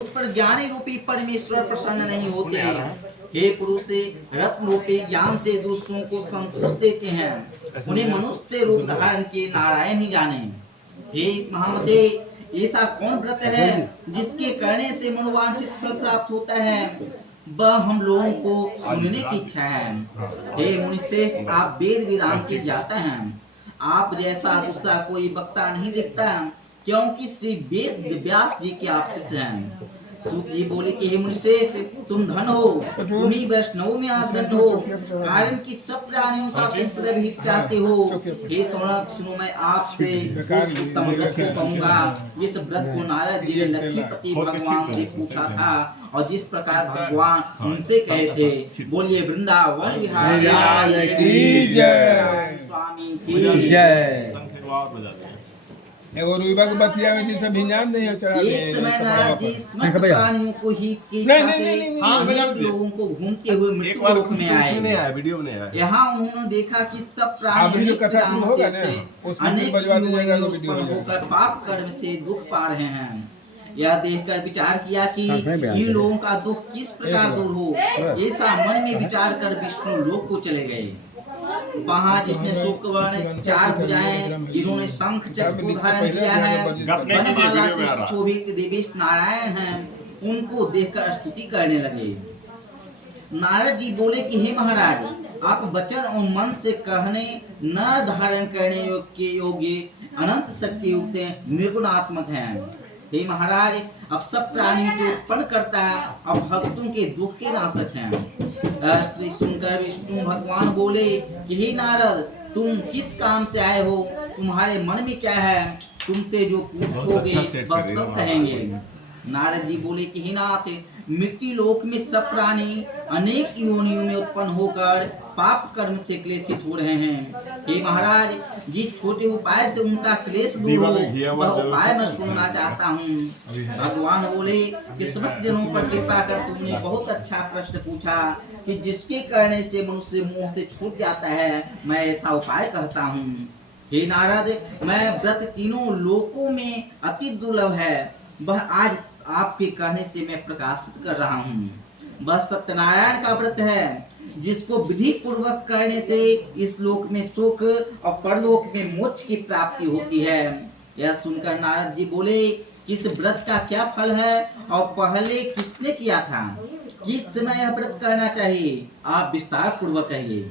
उस पर ज्ञानी रूपी परमेश्वर प्रसन्न नहीं होते। हे पुरुष, रत्न रूपी ज्ञान से दूसरों को संतोष देते हैं, उन्हें मनुष्य रूप धारण के नारायण ही जाने। हे महामते, ऐसा कौन व्रत है जिसके करने से मनोवांछित फल प्राप्त होता है? वह हम लोगों को सुनने की इच्छा है। हे मुनिश्रेष्ठ, आप वेद वेदांत के ज्ञाता हैं, आप जैसा दूसरा कोई वक्ता नहीं दिखता, क्योंकि श्री वेद व्यास जी के आप शिष्य हैं। सूत जी बोले कि हे मुनिश्रेष्ठ, तुम धन हो, तुम ही वैष्णव में अग्रणी हो, कारण कि सब प्राणियों का तुम सदैव हित चाहते हो। हे सौनक, सुनो, मैं आपसे उत्तम व्रत को कहूंगा। इस व्रत को नारद जी ने लक्ष्मीपति भगवान से पूछा था, और जिस प्रकार भगवान उनसे कहे थे। बोलिए वृंदावन विहारी की जय, स्वामी की जय। एगो रुइबा के बतिया में जी सब ध्यान नहीं है चढ़ा दे। एक समय नारद जी समस्त प्राणियों को हित की इच्छा से अनेक लोगों को घूमते हुए मृत्यु लोक में आए। वीडियो में आया। यहाँ उन्होंने देखा कि सब प्राणी अनेक कामों से अनेक होकर पाप कर्म से दुख पा रहे हैं। यह देखकर विचार किया कि इन लोगों का दुख किस प्रकार दूर हो। ऐसा मन में विचार कर विष्णु लोक को चले गए। वहाँ जिसने शुक्लवर्ण चार भुजाएं, जिन्होंने शंख चक्र को धारण किया है, वनमाला से शोभित देवेश नारायण हैं, उनको देखकर स्तुति करने लगे। नारद जी बोले कि हे महाराज, आप वचन और मन से कहने न धारण करने योग्य अनंत शक्ति युक्त निर्गुणात्मक हैं। हे महाराज, अब सब प्राणियों को उत्पन्न करता है, अब भक्तों के दुख के नाशक हैं। स्त्री सुनकर विष्णु भगवान बोले कि हे नारद, तुम किस काम से आए हो? तुम्हारे मन में क्या है? तुमसे जो पूछोगे वह सब कहेंगे। नारद जी बोले कि हे नाथ, मृत्यु लोक में सब प्राणी अनेक योनियों में उत्पन्न होकर पाप कर्म से क्लेशित हो रहे हैं। हे महाराज, जिस छोटे उपाय से उनका क्लेश दूर हो, वह उपाय मैं सुनना चाहता हूँ। भगवान बोले कि समस्त जनों पर कृपा कर तुमने बहुत अच्छा प्रश्न पूछा कि जिसके करने से मनुष्य मुंह से छूट जाता है, मैं ऐसा उपाय कहता हूँ। हे नारद, मैं व्रत तीनों लोकों में अति दुर्लभ है, वह आज आपके कहने से मैं प्रकाशित कर रहा हूँ। वह सत्यनारायण का व्रत है, जिसको विधि पूर्वक करने से इस लोक में सुख और परलोक में मोक्ष की प्राप्ति होती है। यह सुनकर नारद जी बोले कि इस व्रत का क्या फल है और पहले किसने किया था? किस समय यह व्रत करना चाहिए? आप विस्तार पूर्वक कहिए।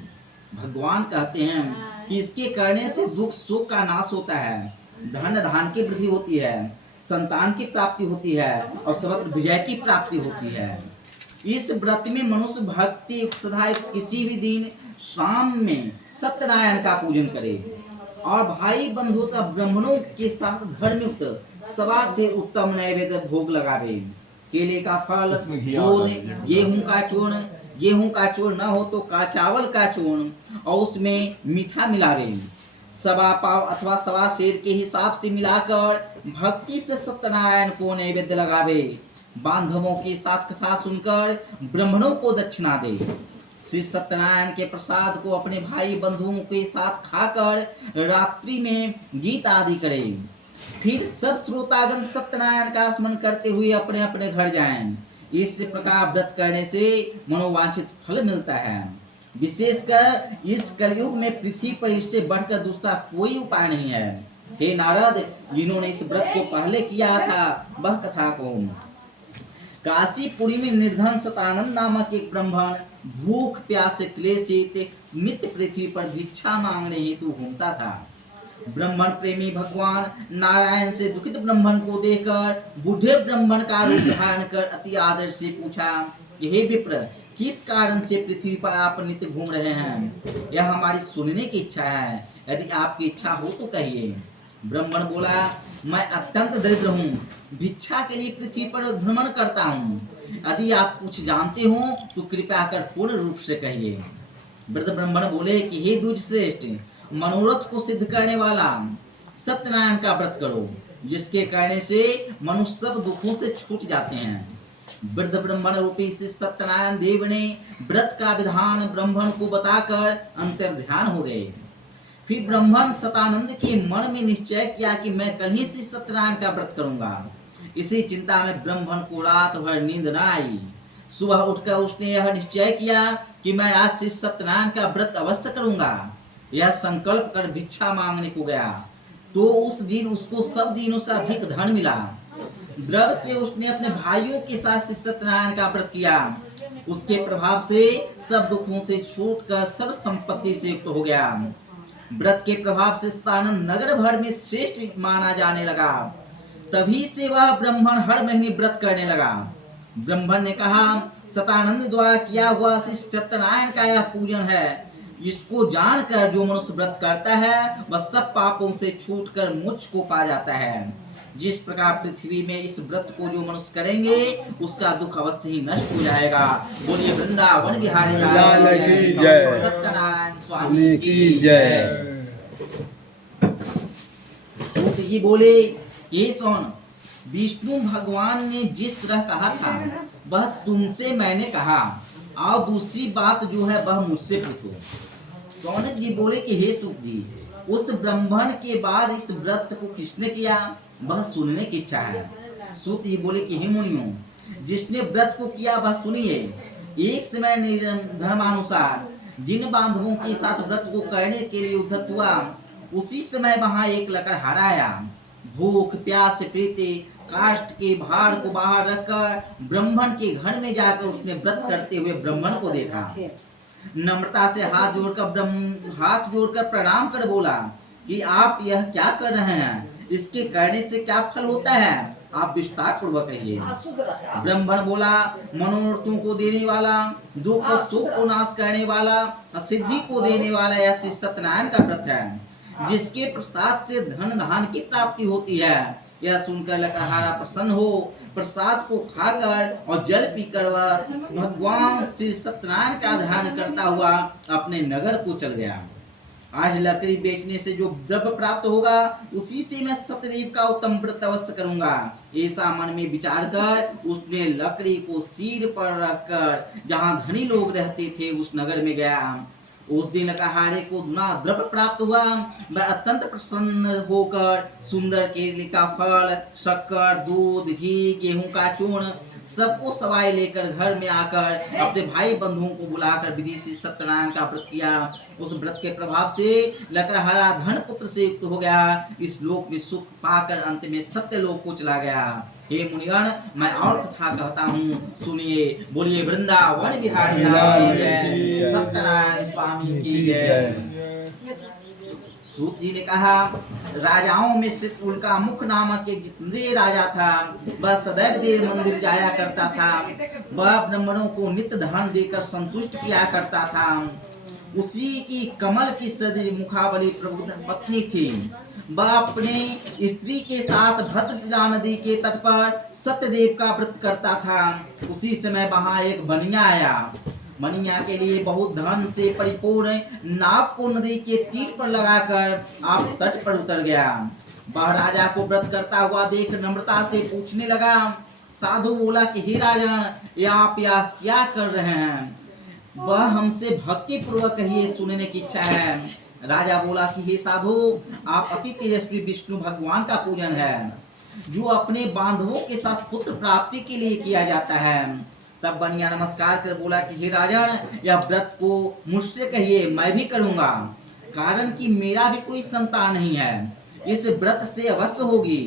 भगवान कहते हैं कि इसके करने से दुख शोक का नाश होता है, धन धान की वृद्धि होती है, संतान की प्राप्ति होती है और सर्वत्र विजय की प्राप्ति होती है। इस व्रत में मनुष्य भक्ति सदा किसी भी दिन शाम में सत्यनारायण का पूजन करे और भाई बंधु तथा ब्राह्मणों के साथ धर्मयुक्त सवा से उत्तम नैवेद्य भोग लगावे। केले का फल, दूध, गेहूं का चूर्ण न हो तो चावल का चूर्ण और उसमें मीठा मिलावे। सवा पाव अथवा सवा सेर के हिसाब से मिलाकर भक्ति से सत्यनारायण को नैवेद्य लगावे। बांधवों के साथ कथा सुनकर ब्राह्मणों को दक्षिणा दे। श्री सत्यनारायण के प्रसाद को अपने भाई बंधुओं के साथ खाकर रात्रि में गीत आदि करे। फिर सब श्रोतागण सत्यनारायण का स्मरण करते हुए अपने अपने घर जाएं। इस प्रकार व्रत करने से मनोवांछित फल मिलता है। विशेषकर इस कलयुग में पृथ्वी पर इससे बढ़कर दूसरा कोई उपाय नहीं है। हे नारद, जिन्होंने इस व्रत को पहले किया था वह कथा को। काशीपुरी में निर्धन सतानंद नामक एक ब्राह्मण भूख प्यास से क्लेशित नित्य पृथ्वी पर भिक्षा मांगने हेतु घूमता था। ब्राह्मण प्रेमी भगवान नारायण से दुखित ब्राह्मण को देखकर बूढ़े ब्राह्मण का रूप धारण कर अति आदर से पूछा कि हे विप्र, किस कारण से पृथ्वी पर आप नित्य घूम रहे हैं? यह हमारी सुनने की इच्छा है, यदि आपकी इच्छा हो तो कहिए। ब्राह्मण बोला, मैं अत्यंत दरिद्र हूँ, भिक्षा के लिए पृथ्वी पर भ्रमण करता हूँ। यदि आप कुछ जानते हो तो कृपया कर पूर्ण रूप से कहिए। वृद्ध ब्राह्मण बोले कि हे द्विज श्रेष्ठ, मनोरथ को सिद्ध करने वाला सत्यनारायण का व्रत करो, जिसके करने से मनुष्य सब दुखों से छूट जाते हैं। वृद्ध ब्राह्मण रूपी से सत्यनारायण देव ने व्रत का विधान ब्राह्मण को बताकर अंतर ध्यान हो गए। फिर ब्राह्मण सतानंद के मन में निश्चय किया कि मैं कल ही से सत्यनारायण का व्रत करूंगा। इसी चिंता में ब्राह्मण को रात भर नींद न आई। सुबह उठकर उसने यह निश्चय किया कि मैं आज श्री सत्यनारायण का व्रत अवश्य करूंगा। यह संकल्प कर भिक्षा मांगने को गया तो उस दिन उसको सब दिनों से अधिक धन मिला। द्रव्य से उसने अपने भाइयों के साथ श्री सत्यनारायण का व्रत किया। उसके प्रभाव से सब दुखों से छूटकर सर्व संपत्ति से युक्त हो गया। व्रत के प्रभाव से सतानंद नगर भर में श्रेष्ठ माना जाने लगा। तभी से वह ब्राह्मण हर महीने व्रत करने लगा। ब्राह्मण ने कहा, सतानंद द्वारा किया हुआ श्री सत्यनारायण का यह पूजन है। इसको जानकर जो मनुष्य व्रत करता है वह सब पापों से छूटकर मोक्ष को पा जाता है। जिस प्रकार पृथ्वी में इस व्रत को जो मनुष्य करेंगे उसका दुख अवश्य ही नष्ट हो जाएगा। बोलिए वृंदावन बिहारी लाल की जय, सत्यनारायण स्वामी की जय। सूत जी बोले, ये सुन, विष्णु भगवान ने जिस तरह कहा था वह तुमसे मैंने कहा, और दूसरी बात जो है वह मुझसे पूछो। सौनक जी बोले कि हे सूत जी, उस ब्राह्मण के बाद इस व्रत को किसने किया वह सुनने की इच्छा है। सूत जी बोले कि हे मुनियों, जिसने व्रत को किया वह सुनिए। एक समय धर्मानुसार जिन बांधवों के साथ व्रत को करने के लिए उद्धत हुआ, उसी समय वहां एक लकड़हारा आया। भूख प्यास से प्रीति काष्ठ के भार को बाहर रखकर ब्राह्मण के घर में जाकर उसने व्रत करते हुए ब्राह्मण को देखा। नम्रता से हाथ जोड़कर प्रणाम कर बोला कि आप यह क्या कर रहे हैं, इसके करने से क्या फल होता है, आप विस्तार पूर्वक कहिए। ब्राह्मण बोला, मनोरथों को देने वाला, दुख और सुख को नाश करने वाला, सिद्धि को देने वाला यह श्री सत्यनारायण का व्रत है, जिसके प्रसाद से धन धान की प्राप्ति होती है। यह सुनकर लकड़हारा प्रसन्न हो प्रसाद को खाकर और जल पीकर वह भगवान श्री सत्यनारायण का ध्यान करता हुआ अपने नगर को चल गया। आज लकड़ी बेचने से जो द्रव्य प्राप्त होगा उसी से मैं सत्यदेव का उत्तम व्रत अवश्य करूंगा। ऐसा मन में विचार कर उसने लकड़ी को सिर पर रखकर जहां धनी लोग रहते थे उस नगर में गया। उस दिन लकड़हारे को दुना द्रव्य प्राप्त हुआ। वह अत्यंत प्रसन्न होकर सुंदर केले का फल, शक्कर, दूध, घी, गेहूं का चूर्ण सबको सवाई लेकर घर में आकर अपने भाई बंधुओं को बुलाकर विधि से सत्यनारायण का व्रत किया। उस व्रत के प्रभाव से लकड़हारा धन पुत्र से युक्त हो गया। इस लोक में सुख पाकर अंत में सत्य लोक को चला गया। हे मुनिगण, मैं और कथा कहता हूँ, सुनिए। बोलिए वृंदावन बिहारी लाल की जय, सत्यनारायण स्वामी की जय। सूत जी ने कहा, राजाओं में से उनका मुख नामक एक जितेंद्रिय राजा था। वह सदैव देव मंदिर जाया करता था। वह ब्राह्मणों को नित्य धन देकर संतुष्ट किया करता था। उसी की कमल की सदी मुखावली प्रबुद्ध पत्नी थी। वह अपनी स्त्री के साथ भद्रशिला नदी के तट पर सत्यदेव का व्रत करता था। उसी समय वहां एक बनिया आया। बनिया के लिए बहुत धन से परिपूर्ण नाव को नदी के तीर पर लगाकर आप तट पर उतर गया। वह राजा को व्रत करता हुआ देख नम्रता से पूछने लगा। साधु बोला कि हे राजन, ये आप यह क्या कर रहे हैं? वह हमसे भक्ति पूर्वक कहिए, सुनने की इच्छा है। राजा बोला कि हे साधु, आप अति तेजस्वी विष्णु भगवान का पूजन है, जो अपने बांधवों के साथ पुत्र प्राप्ति के लिए किया जाता है। तब बनिया नमस्कार कर बोला कि हे राजन, यह व्रत को मुझसे कहिए, मैं भी करूंगा, कारण कि मेरा भी कोई संतान नहीं है। इस व्रत से अवश्य होगी।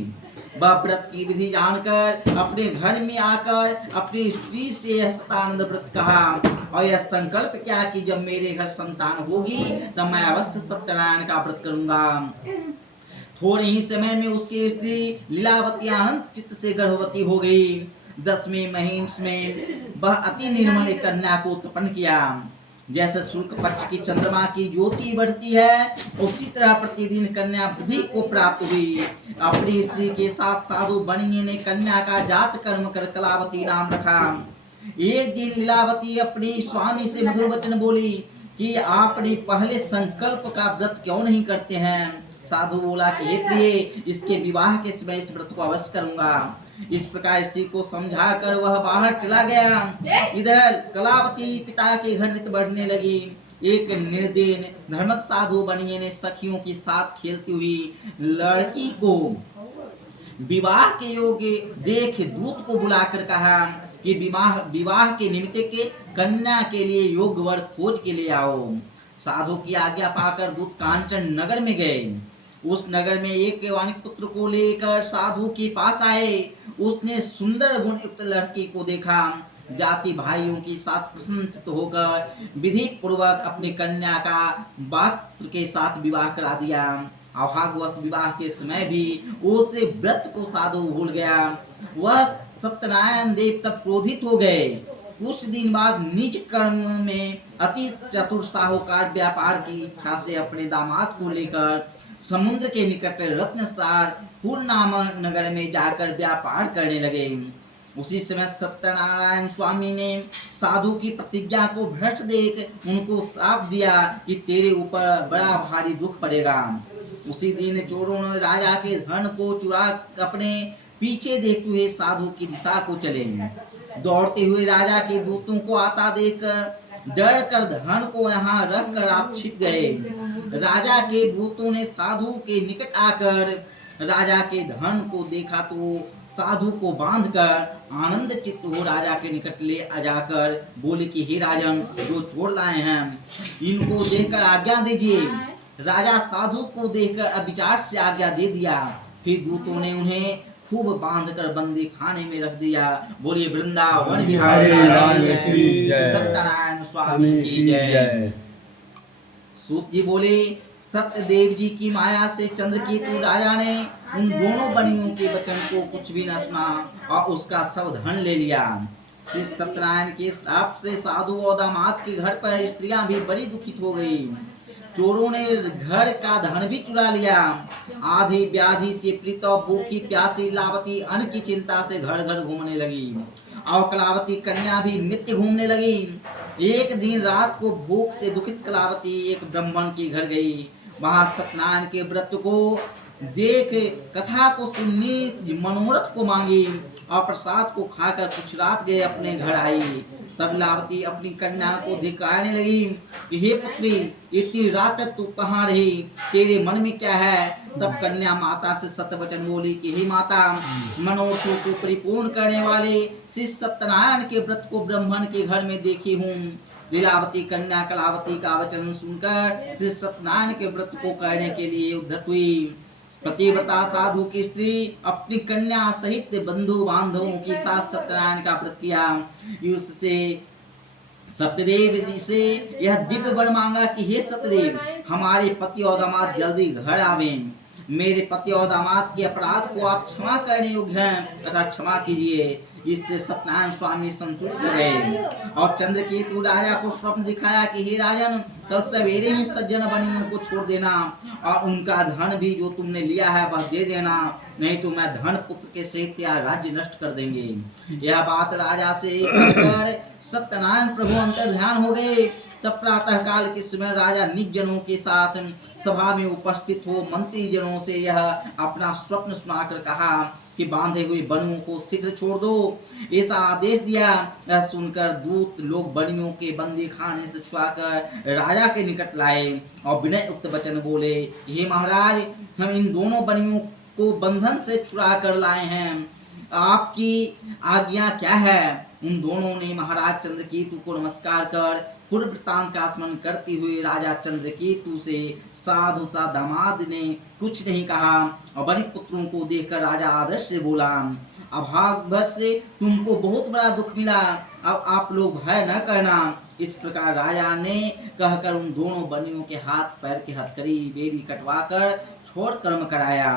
वह व्रत की विधि जानकर अपने घर में आकर अपनी स्त्री से यह सतानंद व्रत कहा और यह संकल्प किया कि जब मेरे घर संतान होगी तब मैं अवश्य सत्यनारायण का व्रत करूंगा। थोड़े ही समय में उसकी स्त्री लीलावती आनंद चित्त से गर्भवती हो गई। 10वें महीने में वह अति निर्मल एक कन्या को उत्पन्न किया। जैसे शुक्ल पक्ष की चंद्रमा की ज्योति बढ़ती है, उसी तरह प्रतिदिन कन्या बुद्धि को प्राप्त हुई। अपनी स्त्री के साथ साधु बनिए ने कन्या का जात कर्म कर कलावती नाम रखा। एक दिन लीलावती अपनी स्वामी से मधुर वचन बोली कि आपने पहले संकल्प का व्रत क्यों नहीं करते हैं? साधु बोला कि हे प्रिय, इसके विवाह के समय इस व्रत को अवश्य करूंगा। इस प्रकार स्त्री को समझा कर वह बाहर चला गया। इधर कलावती पिता के घर नित्य बढ़ने लगी। एक निर्दयी धर्मक साधु बनिए ने सखियों के साथ खेलती हुई लड़की को विवाह के योग्य देख दूत को बुलाकर कहा कि विवाह के निमित्त के कन्या के लिए योग्य वर खोज के लिए आओ। साधु की आज्ञा पाकर दूत कांचन नगर में गए। उस नगर में एक वाणिक पुत्र को लेकर साधु के पास आए। उसने सुंदर गुण युक्त लड़की को देखा। जाति भाइयों के साथ प्रसन्नचित्त होकर विधि पूर्वक अपनी कन्या का वक्त्र के साथ विवाह करा दिया। अभाग्यवश विवाह के समय भी उसे व्रत को साधु भूल गया। वह सत्यनारायण देव तब क्रोधित हो गए। कुछ दिन बाद निज कर्म में अति चतुर साहूकार व्यापार की इच्छा से अपने दामाद को लेकर समुद्र के निकट रत्नसार पुर नामक नगर में जाकर व्यापार करने लगे। उसी समय सत्यनारायण स्वामी ने साधु की प्रतिज्ञा को भ्रष्ट देख उनको श्राप दिया कि तेरे ऊपर बड़ा भारी दुख पड़ेगा। उसी दिन चोरों ने राजा के धन को चुरा अपने पीछे देखते हुए साधु की दिशा को चले। दौड़ते हुए राजा के दूतों को आता देखकर डर कर धन को यहाँ रख कर आप छिप गए। राजा के दूतों ने साधु के निकट आकर राजा के धन को देखा तो साधु को बांधकर आनंद चित्त हो राजा के निकट ले जाकर बोले कि हे राजन, जो चोर लाए हैं इनको देखकर आज्ञा दीजिए। राजा साधु को देखकर अविचार से आज्ञा दे दिया। फिर दूतों ने उन्हें खूब बांधकर बंदी खाने में रख दिया। बोलिए वृंदावन बिहारी सत्यनारायण स्वामी की जय। सूत जी बोले, सत्यदेव जी की माया से चंद्रकेतु राजा ने उन दोनों बनियों के वचन को कुछ भी न सुना और उसका सब धन ले लिया। श्री सत्यनारायण के श्राप से साधु और दामाद के घर पर स्त्रियां भी बड़ी दुखित हो गई। चोरों ने घर का धन भी चुरा लिया। आधी व्याधि से पीड़ित और भूखी प्यासी लावती अन्न की चिंता से घर घर घूमने लगी और कलावती कन्या भी नित्य घूमने लगी। एक दिन रात को भूख से दुखित कलावती एक ब्राह्मण के घर गई। वहां सत्यनारायण के व्रत को देख कथा को सुननी मनोरथ को मांगी और प्रसाद को खाकर कुछ रात गए अपने घर आई। तब लावती अपनी कन्या को धिक्कारने लगी कि हे पुत्री, इतनी रात तक तू कहाँ रही, तेरे मन में क्या है। तब कन्या माता से सत्य वचन बोली कि हे माता, मनोरथों को परिपूर्ण करने वाले श्री सत्यनारायण के व्रत को ब्राह्मण के घर में देखी हूँ। लीलावती कन्या कलावती का वचन सुनकर श्री सत्यनारायण के व्रत को करने के लिए उद्धत हुई। पतिव्रता साधु की स्त्री अपनी कन्या सहित बंधु बांधवों के साथ सत्यनारायण का व्रत किया। उससे सत्यदेव जी से यह दिव्य वर मांगा कि हे सत्यदेव, हमारे पति और दामाद जल्दी घर आवें। मेरे पति और दामाद के अपराध को आप क्षमा करने योग्य हैं तथा क्षमा कीजिए। इससे सत्यनारायण स्वामी संतुष्ट हो गए और चंद्रकेतु राजा को स्वप्न दिखाया कि हे राजन, कल सवेरे ही सज्जन बनियों को छोड़ देना और उनका धन भी जो तुमने लिया है वह दे देना, नहीं तो मैं धन पुत्र के सहित तेरा राज्य नष्ट कर देंगे। यह बात राजा से कहकर सत्यनारायण प्रभु अंतर ध्यान हो गए। तब प्रातः काल के समय राजा निज जनों के साथ सभा में उपस्थित हो मंत्री जनों से यह अपना स्वप्न सुनाकर कहा कि बांधे हुए बनियों को शीघ्र छोड़ दो, ऐसा आदेश दिया। यह सुनकर दूत लोग बनियों के बंदी खाने से छुड़ाकर राजा के निकट लाए और विनय उक्त वचन बोले, हे महाराज, हम इन दोनों बनियों को बंधन से छुड़ा कर लाए हैं, आपकी आज्ञा क्या है। उन दोनों ने महाराज चंद्रकेतु को नमस्कार कर पूर्व वृत्तांत का स्मरण करते हुए राजा चंद्रकेतु से साधुता दामाद ने कुछ नहीं कहा और बनिक पुत्रों को देखकर राजा आदर से बोला, अभाग्यवश से तुमको बहुत बड़ा दुख मिला, अब आप लोग भय न करना। इस प्रकार राजा ने कहकर उन दोनों बनियों के हाथ पैर की हथकड़ी बेड़ी कटवाकर छोड़ कर्म कराया।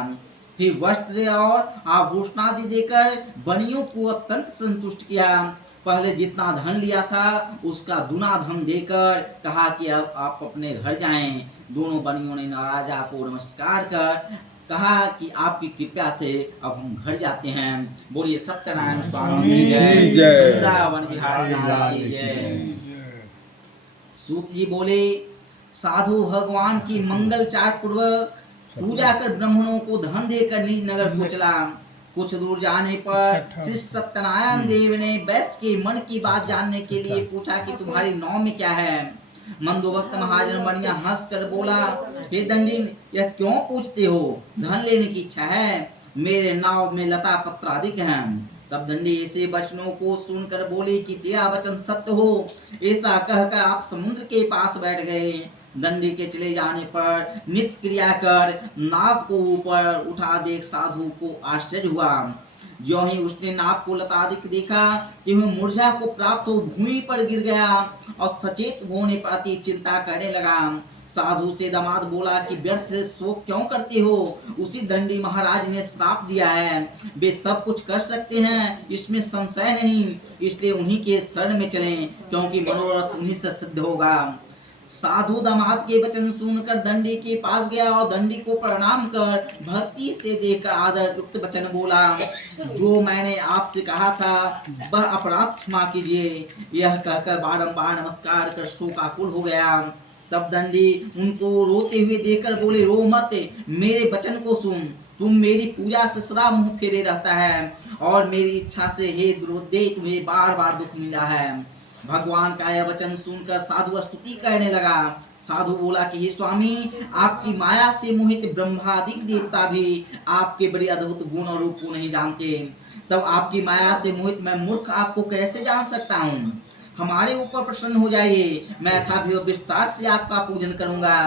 फिर वस्त्र और आभूषण आदि देकर बनियों को अत्यंत संतुष्ट किया। पहले जितना धन लिया था उसका दुना धन देकर कहा कि अब आप अपने घर जाएं। दोनों बनियों ने राजा को नमस्कार कर कहा कि आपकी कृपा से अब हम घर जाते हैं। बोलिए सत्यनारायण स्वामी की जय, वृंदावन बिहारी लाल की जय। सूत जी बोले, साधु भगवान की मंगल चाट पूर्वक पूजा कर ब्राह्मणों को धन देकर निज नगर को चला। कुछ दूर जाने पर श्री सत्यनारायण देव ने वैश्य के मन की बात जानने के लिए पूछा कि तुम्हारी नाव में क्या है। मंदोभक्त महाजन बनिया हंस कर बोला, हे दंडिन, यह क्यों पूछते हो, धन लेने की इच्छा है। मेरे नाव में लता पत्र अधिक हैं। तब दंडी ऐसे वचनों को सुनकर बोले कि तेरा वचन सत्य हो। ऐसा कहकर आप समुद्र के पास बैठ गए। दंडी के चले जाने पर नित्य क्रिया कर नाव को ऊपर उठा देख साधु को आश्चर्य हुआ। ज्यों ही उसने नाव को लताधिक देखा कि वह मुरझा को प्राप्त हो भूमि पर गिर गया और सचेत होने पर अति चिंता करने लगा। साधु से दामाद बोला कि व्यर्थ शोक क्यों करते हो, उसी दंडी महाराज ने श्राप दिया है। वे सब कुछ कर सकते हैं, इसमें संशय नहीं, इसलिए उन्हीं के शरण में चलें, क्योंकि मनोरथ उन्हीं से सिद्ध होगा। साधु दामाद के वचन सुनकर दंडी के पास गया और दंडी को प्रणाम कर भक्ति से देखकर आदर युक्त वचन बोला। जो मैंने आपसे कहा था वह अपराध क्षमा कीजिए। यह कहकर बारंबार नमस्कार कर शोकाकुल हो गया। तब दंडी उनको रोते हुए देखकर बोले, रो मत, मेरे वचन को सुन। तुम मेरी पूजा से सदा मुंह फेरे रहता है और मेरी इच्छा से हे द्रोदे तुम्हें बार बार दुख मिला है। भगवान का यह वचन सुनकर साधु स्तुति करने लगा। साधु बोला कि हे स्वामी, आपकी माया से मोहित ब्रह्मादिक देवता भी आपके बड़े अद्भुत गुण और रूप को नहीं जानते। तब आपकी माया से मोहित मैं मूर्ख आपको कैसे जान सकता हूँ। हमारे ऊपर प्रसन्न हो जाइए, मैं था भी विस्तार से आपका पूजन करूंगा।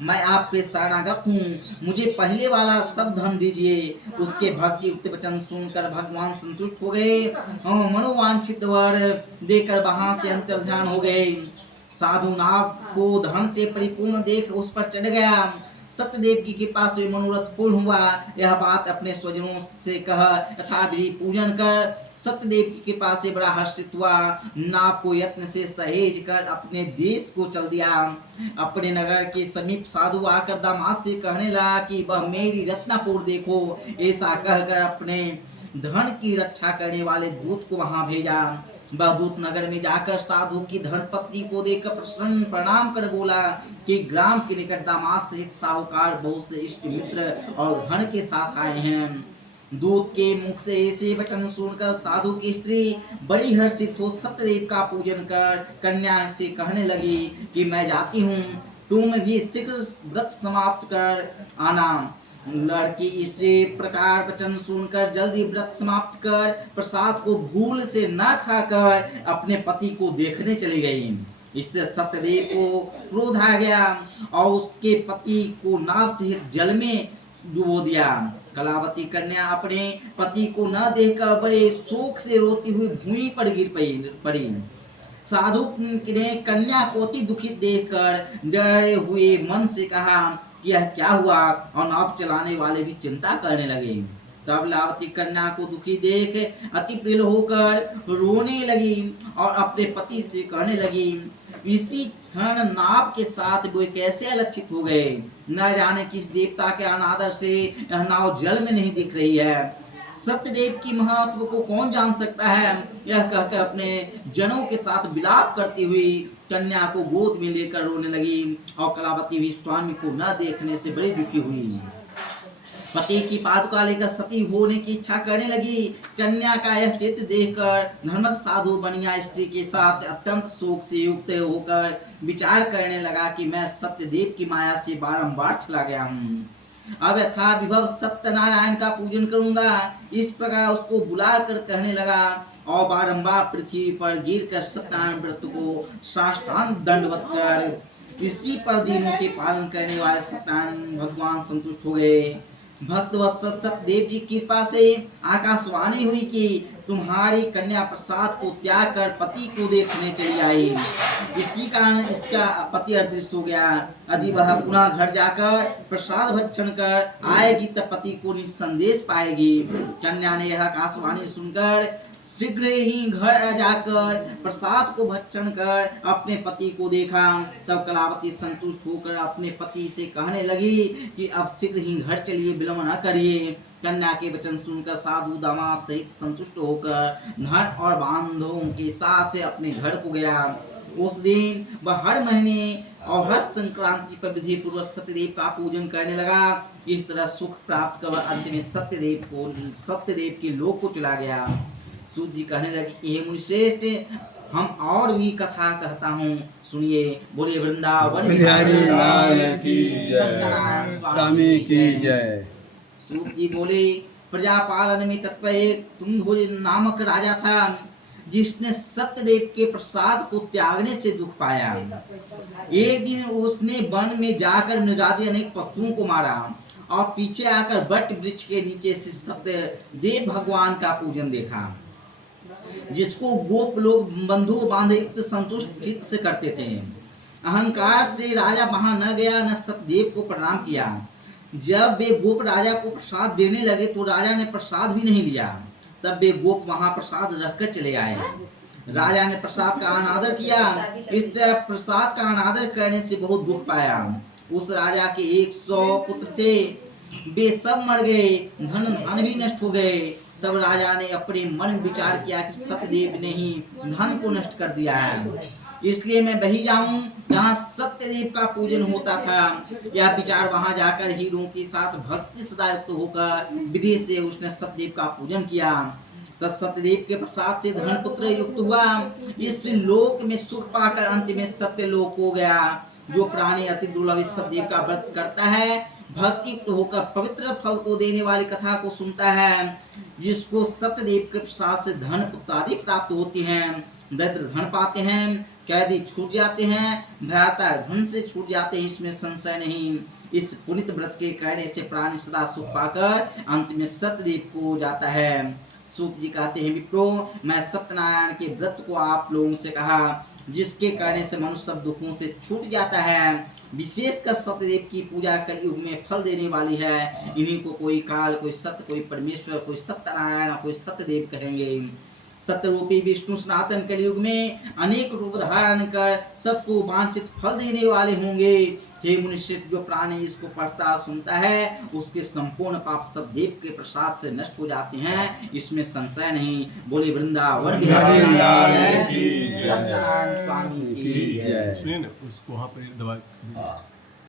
मैं आपके शरणागत हूँ, मुझे पहले वाला सब धन दीजिए। उसके भक्ति युक्त वचन सुनकर भगवान संतुष्ट हो गए और मनोवांछित वर देकर वहां से अंतर्ध्यान हो गए। साधु नाव को धन से परिपूर्ण देख उस पर चढ़ गया। सत्यदेव की कृपा से मनोरथ पूर्ण हुआ। यह बात अपने स्वजनों से कह यथाविधि पूजन कर सत्यदेव की कृपा से बड़ा हर्षित हुआ। नाव को यत्न से सहेज कर अपने देश को चल दिया। अपने नगर के समीप साधु आकर दामाद से कहने लगा कि वह मेरी रत्नापुर देखो। ऐसा कहकर अपने धन की रक्षा करने वाले दूत को वहां भेजा। वह दूत नगर में जाकर साधु की धर्मपत्नी को देखकर प्रसन्न प्रणाम कर बोला कि ग्राम के निकट दामाद सहित साहूकार बहुत से इष्ट मित्र और धन के साथ आए हैं। दूत के मुख से ऐसे वचन सुनकर साधु की स्त्री बड़ी हर्षित हो सत्यदेव का पूजन कर कन्या से कहने लगी कि मैं जाती हूँ, तुम भी शीघ्र व्रत समाप्त कर आना। लड़की इसी प्रकार वचन सुनकर जल्दी व्रत समाप्त कर प्रसाद को भूल से न खाकर अपने पति को देखने चली गई। इससे सत्यदेव को क्रोध आ गया और उसके पति को नाव सहित जल में डुबो दिया। कलावती कन्या अपने पति को न देखकर बड़े शोक से रोती हुई भूमि पर गिर पड़ी। साधु ने कन्या को अति दुखित देखकर डरे हुए मन से कहा कि यह क्या हुआ, और नाव चलाने वाले भी चिंता करने लगे। तब लावती कन्या को दुखी देख अति प्रिय होकर रोने लगी और अपने पति से कहने लगी, इसी क्षण नाव के साथ वे कैसे अलक्षित हो गए। न जाने किस देवता के अनादर से यह नाव जल में नहीं दिख रही है। सत्यदेव की महत्व को कौन जान सकता है। यह कहकर अपने जनों के साथ विलाप करती हुई कन्या को गोद में लेकर रोने लगी और कलावती भी स्वामी को न देखने से बड़ी दुखी हुई। पति की पादुका लेकर सती होने की इच्छा करने लगी। कन्या का यह चित्र देखकर धर्मक साधु बनिया स्त्री के साथ अत्यंत शोक से युक्त होकर विचार करने लगा कि मैं सत्यदेव की माया से बारंबार चला गया हूँ। अब यथा विभव सत्यनारायण का पूजन करूंगा। इस प्रकार उसको बुला कर कहने लगा और बारंबार पृथ्वी पर गिर कर सत्यनारायण व्रत को साष्टांग दंडवत कर इसी पर दिनों के पालन करने वाले सत्यनारायण भगवान संतुष्ट हो गए। भक्त वत्सल सत्यदेव जी की कृपा से आकाशवाणी हुई कि तुम्हारी कन्या प्रसाद को त्याग कर पति को देखने चली आई। इसी कारण इसका पति अदृश्य हो गया। यदि वह पुनः घर जाकर प्रसाद भक्षण कर आएगी तब पति को निसंदेश पाएगी। कन्या ने यह आकाशवाणी सुनकर शीघ्र ही घर जाकर प्रसाद को भक्षण कर अपने पति को देखा। तब कलावती संतुष्ट होकर अपने पति से कहने लगी कि अब शीघ्र ही घर चलिए, विलंब न करिए। कन्या के वचन सुनकर साधु दामाद सहित संतुष्ट होकर धन और बांधवों के साथ अपने घर को गया। उस दिन वह हर महीने और हर संक्रांति पर विधि पूर्वक सत्यदेव का पूजन करने लगा। इस तरह सुख प्राप्त कर अंत में सत्यदेव के लोक को चला गया। सूत जी कहने लगे कि हे मुनिश्रेष्ठ, हम और भी कथा कहता हूँ, सुनिए। बोले वृंदावन बिहारी लाल की जय, स्वामी की जय। सूत जी बोले, प्रजा पालन में तत्पर एक तुंगुर नामक राजा था, जिसने सत्यदेव के प्रसाद को त्यागने से दुख पाया। एक दिन उसने वन में जाकर मृगादि अनेक पशुओं को मारा और पीछे आकर वट वृक्ष के नीचे से सत्यदेव भगवान का पूजन देखा, जिसको गोप लोग बंधु बांधे युक्त संतुष्ट चित्त से करते थे। अहंकार से राजा वहां न गया, न सत्यदेव को प्रणाम किया। जब वे गोप राजा को प्रसाद देने लगे तो राजा ने प्रसाद भी नहीं लिया। तब वे गोप वहां प्रसाद रखकर चले आए। राजा ने प्रसाद का अनादर किया। इस तरह प्रसाद का अनादर करने से बहुत दुख पाया। उस राजा के 100 पुत्र थे, वे सब मर गए, धन भी नष्ट हो गए। तब राजा ने अपने मन में विचार किया कि सत्यदेव ने ही धन को नष्ट कर दिया है, इसलिए मैं वही जाऊं जहाँ सत्यदेव का पूजन होता था। यह विचार वहां जाकर हीरों के साथ भक्ति सदा युक्त होकर विधि से उसने सत्यदेव का पूजन किया। तब सत्यदेव के प्रसाद से धन पुत्र युक्त हुआ। इस लोक में सुख पाकर अंत में सत्य लोक हो गया। जो प्राणी अति दुर्लभ इस सत्यदेव का व्रत करता है, भक्ति युक्त होकर पवित्र फल को देने वाली कथा को सुनता है, जिसको सत्यदेव के प्रसाद से धन पुत्र आदि प्राप्त होती हैं, दरिद्र धन पाते हैं, कैदी छूट जाते हैं, भ्राता धन से छूट जाते हैं, इसमें संशय नहीं। इस पुनित व्रत के करने से प्राणी सदा सुख पाकर अंत में सत्यदेव को जाता है। सूत जी कहते हैं, विप्रो मैं सत्यनारायण के व्रत को आप लोगों से कहा, जिसके करने से मनुष्य सब दुखों से छूट जाता है। विशेषकर सत्यदेव की पूजा कलयुग में फल देने वाली है। इन्हीं को कोई काल, कोई सत्य, कोई परमेश्वर, कोई सत्यनारायण, कोई सत्यदेव कहेंगे। सत्यरूपी विष्णु सनातन कलयुग में अनेक रूप धारण कर सबको वांछित फल देने वाले होंगे। हे मुनिश्रेष्ठ, जो प्राणी इसको पढ़ता सुनता है, उसके संपूर्ण पाप सत्यदेव के प्रसाद से नष्ट हो जाते हैं, इसमें संशय नहीं। बोले वृंदावन बिहारी लाल की जय, सत्यनारायण स्वामी की जय। सुनिए ना, उसको वहाँ पर दवा